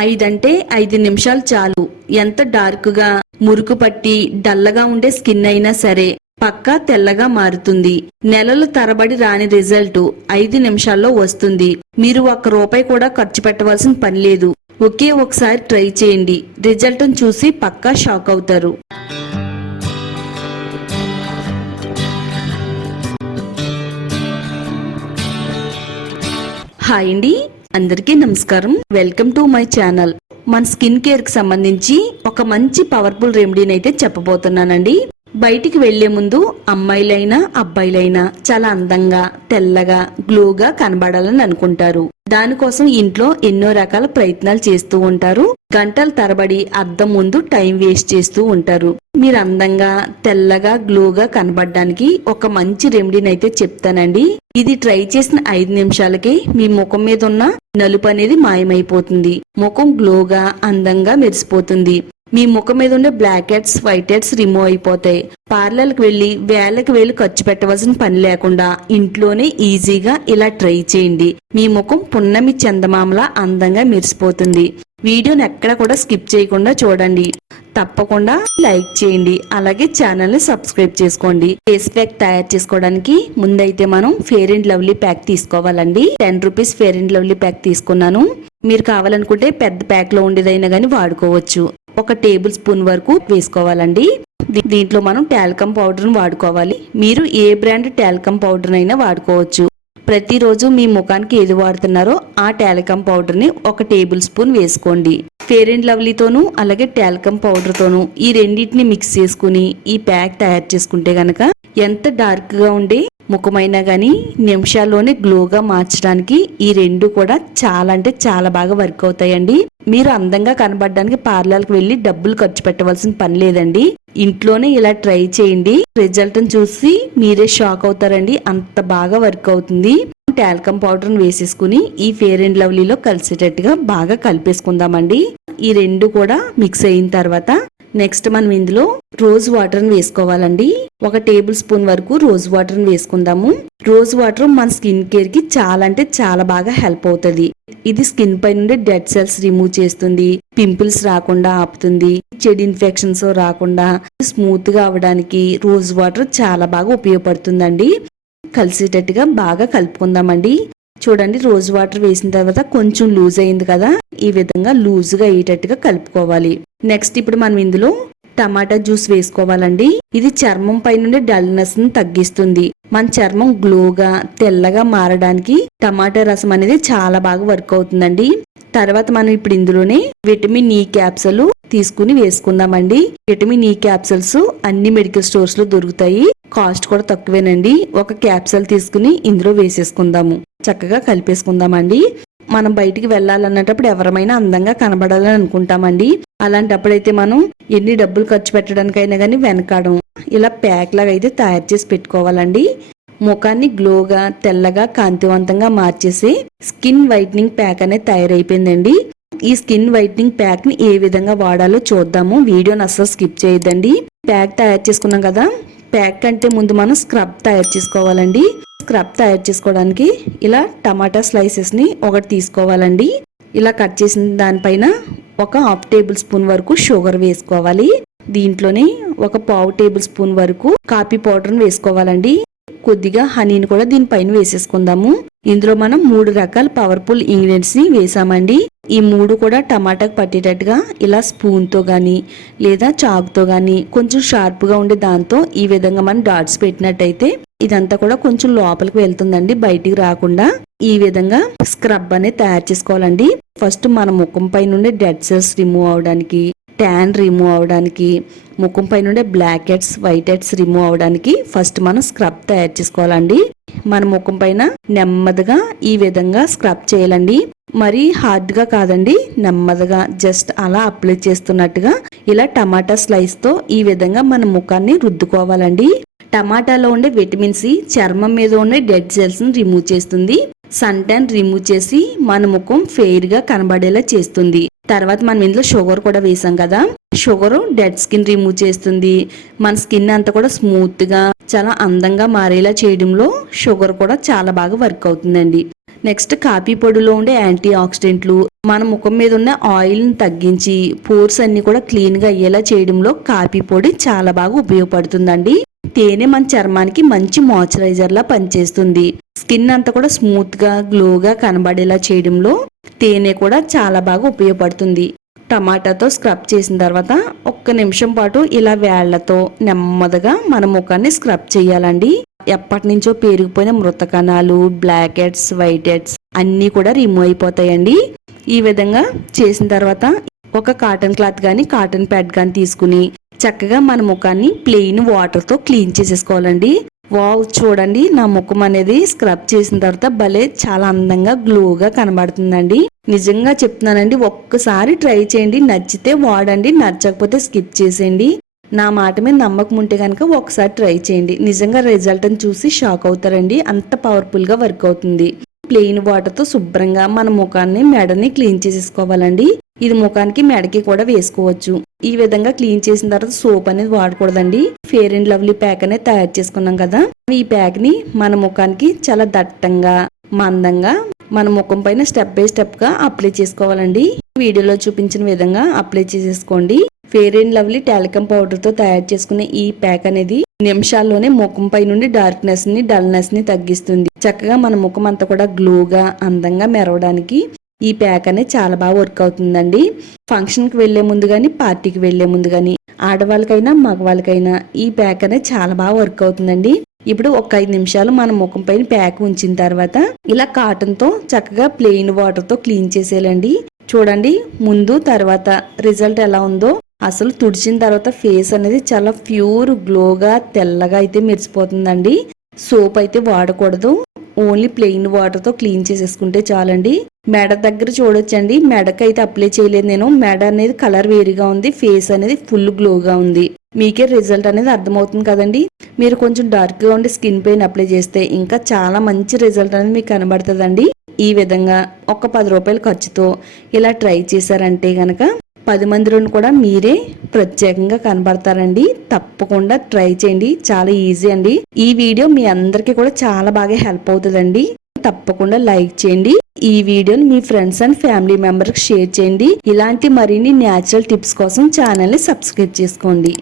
5 అంటే 5 నిమిషాలు చాలు. ఎంత డార్క్ గా మురుకు పట్టి డల్లగా ఉండే స్కిన్ అయినా సరే పక్కా తెల్లగా మారుతుంది. నెలలు తరబడి రాని రిజల్ట్ 5 నిమిషాల్లో వస్తుంది. మీరు ₹1 కూడా ఖర్చు పెట్టవలసిన పని లేదు. ఒకే ఒకసారి ట్రై చేయండి. రిజల్ట్ చూసి పక్కా షాక్ అవుతారు. హాయ్ అండి, అందరికీ నమస్కారం. Welcome to my channel. మన స్కిన్ కేర్ కి సంబంధించి ఒక మంచి పవర్ఫుల్ రెమెడీని అయితే చెప్పబోతున్నానండి. బయటికి వెళ్లే ముందు అమ్మాయిలైనా అబ్బాయిలైనా చాలా అందంగా తెల్లగా గ్లోగా కనబడాలని అనుకుంటారు. దానికోసం ఇంట్లో ఎన్నో రకాల ప్రయత్నాలు చేస్తూ ఉంటారు. గంటల తరబడి అద్దం ముందు టైం వేస్ట్ చేస్తూ ఉంటారు. మీరు అందంగా తెల్లగా గ్లోగా కనబడడానికి ఒక మంచి రెమెడీని అయితే చెప్తానండి. ఇది ట్రై చేసిన 5 నిమిషాలకే మీ ముఖం మీద ఉన్న నలుపు అనేది మాయమైపోతుంది. ముఖం గ్లోగా అందంగా మెరిసిపోతుంది. మీ ముఖం మీద ఉండే blackheads whiteheads remove అయిపోతాయి. పార్లర్కి వెళ్లి వేలకు వేలు ఖర్చు పెట్టవలసిన పని లేకుండా ఇంట్లోనే ఈజీగా ఇలా ట్రై చేయండి. మీ ముఖం పున్నమి చందమామలా అందంగా మెరిసిపోతుంది. వీడియోని ఎక్కడ కూడా స్కిప్ చేయకుండా చూడండి. తప్పకుండా లైక్ చేయండి. అలాగే ఛానల్ ని సబ్స్క్రైబ్ చేసుకోండి. ఫేస్ ప్యాక్ తయారు చేసుకోవడానికి ముందైతే మనం ఫెయిర్ అండ్ లవ్లీ ప్యాక్ తీసుకోవాలండి. ₹10 ఫెయిర్ అండ్ లవ్లీ ప్యాక్ తీసుకున్నాను. మీరు కావాలనుకుంటే పెద్ద ప్యాక్ లో ఉండేదైనా గానీ వాడుకోవచ్చు. 1 టేబుల్ స్పూన్ వరకు వేసుకోవాలండి. దీంట్లో మనం టాల్కమ్ పౌడర్ వాడుకోవాలి. మీరు ఏ బ్రాండ్ టాల్కమ్ పౌడర్ అయినా వాడుకోవచ్చు. ప్రతిరోజు మీ ముఖానికి ఏది వాడుతున్నారో ఆ టాల్కమ్ పౌడర్ ని 1 టేబుల్ స్పూన్ వేసుకోండి. ఫెయిర్ అండ్ లవ్లీతోనూ అలాగే టాల్కమ్ పౌడర్ తోనూ ఈ రెండింటిని మిక్స్ చేసుకుని ఈ ప్యాక్ తయారు చేసుకుంటే గనక ఎంత డార్క్ గా ఉండే ముఖమైనా గానీ నిమిషాల్లోనే గ్లోగా మార్చడానికి ఈ రెండు కూడా చాలా అంటే చాలా బాగా వర్క్ అవుతాయండి. మీరు అందంగా కనబడడానికి పార్లర్కి వెళ్లి డబ్బులు ఖర్చు పెట్టవలసిన పని లేదండి. ఇంట్లోనే ఇలా ట్రై చేయండి. రిజల్ట్ చూసి మీరే షాక్ అవుతారండి. అంత బాగా వర్క్ అవుతుంది. టాల్కమ్ పౌడర్ వేసేసుకుని ఈ ఫెయిర్ అండ్ లవ్లీలో కలిసేటట్టుగా బాగా కలిపేసుకుందామండి. ఈ రెండు కూడా మిక్స్ అయిన తర్వాత నెక్స్ట్ మనం ఇందులో రోజ్ వాటర్ వేసుకోవాలండి. 1 టేబుల్ స్పూన్ వరకు రోజ్ వాటర్ వేసుకుందాము. రోజ్ వాటర్ మన స్కిన్ కేర్ కి చాలా అంటే చాలా బాగా హెల్ప్ అవుతుంది. ఇది స్కిన్ పై నుండి డెడ్ సెల్స్ రిమూవ్ చేస్తుంది. పింపుల్స్ రాకుండా ఆపుతుంది. చెడు ఇన్ఫెక్షన్స్ రాకుండా స్మూత్ గా అవడానికి రోజ్ వాటర్ చాలా బాగా ఉపయోగపడుతుందండి. కలిసేటట్టుగా బాగా కలుపుకుందామండి. చూడండి, రోజ్ వాటర్ వేసిన తర్వాత కొంచెం లూజ్ అయింది కదా, ఈ విధంగా లూజ్ గా అయ్యేటట్టుగా కలుపుకోవాలి. నెక్స్ట్ ఇప్పుడు మనం ఇందులో టమాటా జ్యూస్ వేసుకోవాలండి. ఇది చర్మం పై నుండి డల్నెస్ ని తగ్గిస్తుంది. మన చర్మం గ్లోగా తెల్లగా మారడానికి టమాటా రసం అనేది చాలా బాగా వర్క్ అవుతుందండి. తర్వాత మనం ఇప్పుడు ఇందులోనే విటమిన్ ఈ క్యాప్సూల్ తీసుకుని వేసుకుందామండి. విటమిన్ ఈ క్యాప్సూల్స్ అన్ని మెడికల్ స్టోర్స్ లో దొరుకుతాయి. కాస్ట్ కూడా తక్కువేనండి. 1 క్యాప్సూల్ తీసుకుని ఇందులో వేసేసుకుందాము. చక్కగా కలిపేసుకుందామండి. మనం బయటికి వెళ్ళాలన్నప్పుడు ఎవరమైనా అందంగా కనబడాలని అనుకుంటామండి. అలాంటప్పుడైతే మనం ఎన్ని డబ్బులు ఖర్చు పెట్టడానికైనా కానీ వెనకాడం. ఇలా ప్యాక్ లాగా అయితే తయారు చేసి పెట్టుకోవాలండి. ముఖాన్ని గ్లోగా తెల్లగా కాంతివంతంగా మార్చేసే స్కిన్ వైట్నింగ్ ప్యాక్ అనేది తయారైపోయిందండి. ఈ స్కిన్ వైట్నింగ్ ప్యాక్ ని ఏ విధంగా వాడాలో చూద్దాము. వీడియోని అస్సలు స్కిప్ చేయొద్దండి. ప్యాక్ తయారు చేసుకున్నాం కదా, ప్యాక్ కంటే ముందు మనం స్క్రబ్ తయారు చేసుకోవాలండి. స్క్రబ్ తయారు చేసుకోవడానికి ఇలా టమాటా స్లైసెస్ ని 1 తీసుకోవాలండి. ఇలా కట్ చేసిన దానిపైన 1/2 టేబుల్ స్పూన్ వరకు షుగర్ వేసుకోవాలి. దీంట్లోనే 1/4 టేబుల్ స్పూన్ వరకు కాఫీ పౌడర్ వేసుకోవాలండి. కొద్దిగా హనీని కూడా దీనిపైన వేసేసుకుందాము. ఇందులో మనం 3 రకాల పవర్ఫుల్ ఇంగ్రీడియంట్స్ ని వేసామండి. ఈ 3 కూడా టమాటాకు పట్టేటట్టుగా ఇలా స్పూన్ తో గానీ లేదా చాకుతో గానీ కొంచెం షార్ప్ గా ఉండే దాంతో ఈ విధంగా మనం డాట్స్ పెట్టినట్టయితే ఇదంతా కూడా కొంచెం లోపలికి వెళ్తుందండి, బయటికి రాకుండా. ఈ విధంగా స్క్రబ్ అనేది తయారు చేసుకోవాలండి. ఫస్ట్ మన ముఖం పై నుండి డెడ్ సెల్స్ రిమూవ్ అవడానికి, ట్యాన్ రిమూవ్ అవడానికి, ముఖం పై నుండి blackheads whiteheads remove అవడానికి ఫస్ట్ మనం స్క్రబ్ తయారు చేసుకోవాలండి. మన ముఖం పైన నెమ్మదిగా ఈ విధంగా స్క్రబ్ చేయాలండి. మరీ హార్డ్ గా కాదండి, నెమ్మదిగా జస్ట్ అలా అప్లై చేస్తున్నట్టుగా ఇలా టమాటా స్లైస్ తో ఈ విధంగా మన ముఖాన్ని రుద్దుకోవాలండి. టమాటాలో ఉండే విటమిన్ సి చర్మం మీద ఉండే డెడ్ సెల్స్ ని రిమూవ్ చేస్తుంది. సన్ ట్యాన్ రిమూవ్ చేసి మన ముఖం ఫెయిర్ గా కనబడేలా చేస్తుంది. తర్వాత మనం ఇందులో షుగర్ కూడా వేసాం కదా, షుగర్ డెడ్ స్కిన్ రిమూవ్ చేస్తుంది. మన స్కిన్ అంతా కూడా స్మూత్ గా చాలా అందంగా మారేలా చేయడంలో షుగర్ కూడా చాలా బాగా వర్క్ అవుతుందండి. నెక్స్ట్ కాఫీ పొడిలో ఉండే యాంటీ ఆక్సిడెంట్లు మన ముఖం మీద ఉన్న ఆయిల్ ని తగ్గించి పోర్స్ అన్ని కూడా క్లీన్ గా అయ్యేలా చేయడంలో కాఫీ పొడి చాలా బాగా ఉపయోగపడుతుందండి. తేనె మన చర్మానికి మంచి మాయిశ్చరైజర్ లా పనిచేస్తుంది. స్కిన్ అంతా కూడా స్మూత్ గా గ్లోగా కనబడేలా చేయడంలో తేనె కూడా చాలా బాగా ఉపయోగపడుతుంది. టమాటాతో స్క్రబ్ చేసిన తర్వాత 1 నిమిషం పాటు ఇలా వేళ్లతో నెమ్మదిగా మన ముఖాన్ని స్క్రబ్ చేయాలండి. ఎప్పటి నుంచో పేరుకుపోయిన మృత కణాలు, బ్లాక్ హెడ్స్, వైట్ హెడ్స్ అన్నీ కూడా రిమూవ్ అయిపోతాయండి. ఈ విధంగా చేసిన తర్వాత ఒక కాటన్ క్లాత్ కానీ కాటన్ ప్యాడ్ కానీ తీసుకుని చక్కగా మన ముఖాన్ని ప్లెయిన్ వాటర్ తో క్లీన్ చేసేసుకోవాలండి. వావ్, చూడండి నా ముఖం అనేది స్క్రబ్ చేసిన తర్వాత భలే చాలా అందంగా గ్లోగా కనబడుతుందండి. నిజంగా చెప్తున్నానండి, ఒక్కసారి ట్రై చేయండి. నచ్చితే వాడండి, నచ్చకపోతే స్కిప్ చేసేయండి. నా మాట మీద నమ్మకం ఉంటే కనుక ఒకసారి ట్రై చేయండి. నిజంగా రిజల్ట్ అని చూసి షాక్ అవుతారండి. అంత పవర్ఫుల్ గా వర్క్ అవుతుంది. ప్లెయిన్ వాటర్ తో శుభ్రంగా మన ముఖాన్ని మెడని క్లీన్ చేసేసుకోవాలండి. ఇది ముఖానికి మెడకి కూడా వేసుకోవచ్చు. ఈ విధంగా క్లీన్ చేసిన తర్వాత సోప్ అనేది వాడకూడదండి. ఫెయిర్ అండ్ లవ్లీ ప్యాక్ అనేది తయారు చేసుకున్నాం కదా, ఈ ప్యాక్ ని మన ముఖానికి చాలా దట్టంగా మందంగా మన ముఖం పైన స్టెప్ బై స్టెప్ గా అప్లై చేసుకోవాలండి. వీడియోలో చూపించిన విధంగా అప్లై చేసేసుకోండి. Fair and lovely talcum powder తో తయారు చేసుకునే ఈ ప్యాక్ అనేది నిమిషాల్లోనే ముఖం పై నుండి డార్క్నెస్ ని, డల్నెస్ ని తగ్గిస్తుంది. చక్కగా మన ముఖం అంతా కూడా గ్లోగా అందంగా మెరవడానికి ఈ ప్యాక్ అనేది చాలా బాగా వర్క్ అవుతుందండి. ఫంక్షన్ కి వెళ్లే ముందు గానీ, పార్టీకి వెళ్లే ముందు గానీ, ఆడవాళ్ళకైనా మగవాళ్ళకైనా ఈ ప్యాక్ అనేది చాలా బాగా వర్క్ అవుతుందండి. ఇప్పుడు ఒక 5 నిమిషాలు మన ముఖం పైన ప్యాక్ ఉంచిన తర్వాత ఇలా కాటన్ తో చక్కగా ప్లెయిన్ వాటర్ తో క్లీన్ చేసేయాలండి. చూడండి ముందు తర్వాత రిజల్ట్ ఎలా ఉందో. అసలు తుడిచిన తర్వాత ఫేస్ అనేది చాలా ప్యూర్ గ్లోగా తెల్లగా అయితే మెరిసిపోతుందండి. సోప్ అయితే వాడకూడదు. ఓన్లీ ప్లెయిన్ వాటర్ తో క్లీన్ చేసేసుకుంటే చాలండి. మెడ దగ్గర చూడొచ్చండి, మెడకైతే అప్లై చేయలేదు నేను. మెడ అనేది కలర్ వేరుగా ఉంది, ఫేస్ అనేది ఫుల్ గ్లోగా ఉంది. మీకే రిజల్ట్ అనేది అర్థమవుతుంది కదండి. మీరు కొంచెం డార్క్ గా ఉండి స్కిన్ పైన అప్లై చేస్తే ఇంకా చాలా మంచి రిజల్ట్ అనేది మీకు కనబడుతుందండి. ఈ విధంగా ఒక 10 రూపాయల ఖర్చుతో ఇలా ట్రై చేశారంటే గనక 10 మందిలోని కూడా మీరే ప్రత్యేకంగా కనబడతారండి. తప్పకుండా ట్రై చేయండి, చాలా ఈజీ అండి. ఈ వీడియో మీ అందరికీ కూడా చాలా బాగా హెల్ప్ అవుతుందండి. తప్పకుండా లైక్ చేయండి. ఈ వీడియోని మీ friends and family members share చేయండి. ఇలాంటి మరిన్ని న్యాచురల్ టిప్స్ కోసం ఛానల్ ని సబ్స్క్రైబ్ చేసుకోండి.